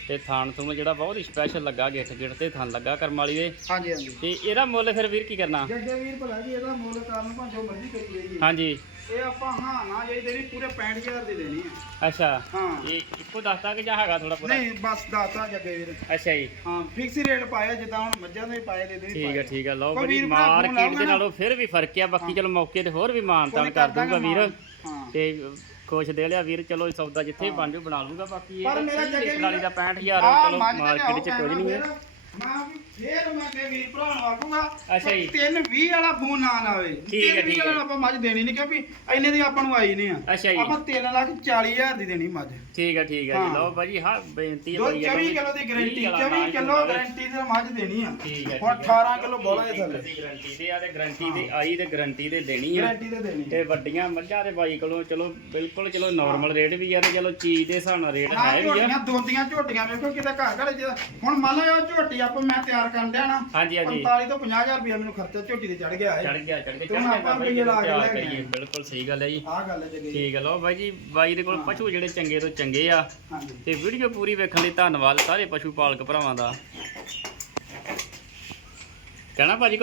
ਤੇ ਥਾਣ ਤੋਂ ਜਿਹੜਾ ਬਹੁਤ ਹੀ ਸਪੈਸ਼ਲ ਲੱਗਾ ਗਿੱਠ ਗਿੱਠ ਤੇ ਥਣ ਲੱਗਾ ਕਰਮ ਵਾਲੀ ਦੇ।
ਹਾਂਜੀ ਹਾਂਜੀ।
ਤੇ ਇਹਦਾ ਮੁੱਲ ਫਿਰ ਵੀਰ ਕੀ ਕਰਨਾ?
ਜੱਗੇ ਵੀਰ ਭਲਾ ਜੀ ਇਹਦਾ ਮੁੱਲ ਕਰਨ ਭਾਂ ਜੋ ਮਰਜ਼ੀ ਕਰੀਏ ਜੀ
ਹਾਂਜੀ।
ਇਹ ਆਪਾਂ ਹਾਂ ਨਾ ਜਿਹੜੀ ਦੇਣੀ ਪੂਰੇ 65000 ਦੀ ਦੇਣੀ ਆ।
ਅੱਛਾ।
ਹਾਂ।
ਇਹ ਇੱਕੋ ਦੱਸਦਾ ਕਿ ਜਾਂ ਹੈਗਾ ਥੋੜਾ ਪੂਰਾ
ਨਹੀਂ ਬਸ ਦੱਸਦਾ ਜੱਗੇ ਵੀਰ।
ਅੱਛਾ ਜੀ।
ਹਾਂ ਫਿਕਸ ਹੀ ਰੇਟ ਪਾਇਆ ਜਿੱਦਾਂ ਹੁਣ ਮੱਝਾਂ ਦੇ ਪਾਏ ਦੇ ਦੇ
ਠੀਕ ਹੈ ਠੀਕ ਹੈ ਲਓ ਬੜੀ ਮਾਰਕੀਟ ਦੇ। ਨਾਲੋਂ ਫਿਰ ਵੀ ਫ਼ਰਕ ਆ ਬਾਕੀ ਚਲੋ ਮੌਕੇ ਤੇ ਹੋਰ ਵੀ ਮਾਨਤਾਨ
ਕੋਈ
ਕਰ
ਕਰ ਦਾਂਗਾ
ਵੀਰ।
ਹਾਂ।
ਤੇ ਖੁਸ਼ ਦੇ ਲਿਆ ਵੀਰ ਚਲੋ ਸੌਦਾ ਜਿੱਥੇ ਬਣ ਜੂ ਬਣਾ ਲੂਗਾ ਬਾਕੀ ਇਹ
ਪਰ ਮੇਰਾ ਜੱਗੇ
ਵਾਲੀ ਦਾ 65000
ਆਹ
ਚਲੋ
ਮੱਝ ਤੇ
ਮਾਰਕੀਟ ਚ ਕੁਝ ਨਹੀਂ ਹੈ।
ਕੈਮਰਾ ਮੈਂ ਵੀ ਫੇਰ ਮੈਂ ਕਿ ਵੀਰ ਭਰਾ ਨੂੰ ਆਖੂਗਾ
ਅੱਛਾ ਜੀ।
ਤਿੰਨ 20 ਵਾਲਾ ਫੋਨ ਨਾ ਲਾਵੇ
ਠੀਕ ਹੈ,
ਤਿੰਨ ਵੀਹ
ਠੀਕ ਹੈ।
ਵਾਲਾ ਆਪਾਂ ਮੱਝ ਦੇਣੀ ਨਹੀਂ ਕਿਉਂਕਿ ਇੰਨੇ ਦੀ ਆਪਾਂ ਨੂੰ ਆਈ ਨਹੀਂ ਆ।
ਅੱਛਾ ਜੀ।
ਆਪਾਂ 3 ਲੱਖ 40 ਹਜ਼ਾਰ ਦੀ ਦੇਣੀ ਮੱਝ।
ਠੀਕ ਹੈ ਠੀਕ ਹੈ ਜੀ।
ਹਾਂ।
ਲਓ ਭਾਜੀ ਹਾਂ ਬੇਨਤੀ ਹੈ
ਦੋ
ਭਾਈ
24 ਕਿਲੋ ਦੀ ਗਾਰੰਟੀ 24 ਕਿਲੋ ਗਾਰੰਟੀ ਦੀ ਮੱਝ ਦੇਣੀ ਆ।
ਠੀਕ ਹੈ
ਹੁਣ 18 ਕਿਲੋ ਬੋਲਾ ਇਹ ਥੱਲੇ।
ਗਾਰੰਟੀ ਤੇ ਆ ਤੇ ਗਾਰੰਟੀ ਤੇ ਆਈ ਤੇ ਗਾਰੰਟੀ ਤੇ ਦੇਣੀ ਆ।
ਗਾਰੰਟੀ ਤੇ ਦੇਣੀ
ਤੇ ਵੱਡੀਆਂ ਮੱਝਾਂ ਦੇ ਬਾਈ ਕੋਲੋਂ ਚਲੋ ਬਿਲਕੁਲ ਚਲੋ ਨਾਰਮਲ ਰੇਟ ਵੀ ਆ ਤੇ ਚਲੋ ਚੀਜ਼ ਦੇ ਹਿਸਾਬ ਨਾਲ ਰੇਟ
ਨਾ
ਹੈ ਵੀ ਆ।
ਝੋਟੀਆਂ ਦੋਂਦੀਆਂ ਝੋਟੀਆਂ ਵੇਖੋ ਕਿਤੇ ਘਰ ਘਰ ਚ ਹੁਣ ਮੰਨ ਲਓ ਇਹ ਝੋਟੀ ਆਪਾਂ ਮੈਂ ਤਿਆਰ ਕਰਨ ਡਿਆ ਨਾ
ਹਾਂਜੀ ਹਾਂਜੀ।
45 ਤੋਂ 50000 ਰੁਪਏ ਮੈਨੂੰ ਖਰਚਾ ਝੋਟੀ ਤੇ ਚੜ ਗਿਆ
ਚੜ
ਹੈ
ਗਿਆ ਚੜ ਗਿਆ।
ਤੇ ਆਪਾਂ ਰੁਪਈਏ ਲਾ ਕੇ
ਤਿਆਰ
ਲੈ ਕੇ ਆਏ।
ਬਿਲਕੁਲ ਸਹੀ ਗੱਲ ਹੈ ਜੀ।
ਆਹ ਗੱਲ ਹੈ ਜੱਗੇ
ਠੀਕ ਹੈ ਲਓ ਬਾਈ ਜੀ ਬਾਈ ਦੇ ਕੋਲ ਪਸ਼ੂ ਜਿਹੜੇ ਚੰਗੇ ਤੋਂ ਚੰਗੇ ਆ।
ਹਾਂਜੀ।
ਤੇ ਵੀਡੀਓ ਪੂਰੀ ਵੇਖਣ ਲਈ ਧੰਨਵਾਦ ਸਾਰੇ ਪਸ਼ੂ ਪਾਲਕ ਭਰਾਵਾਂ ਦਾ। ਕਹਿਣਾ ਭਾਜੀ ਕੁਝ?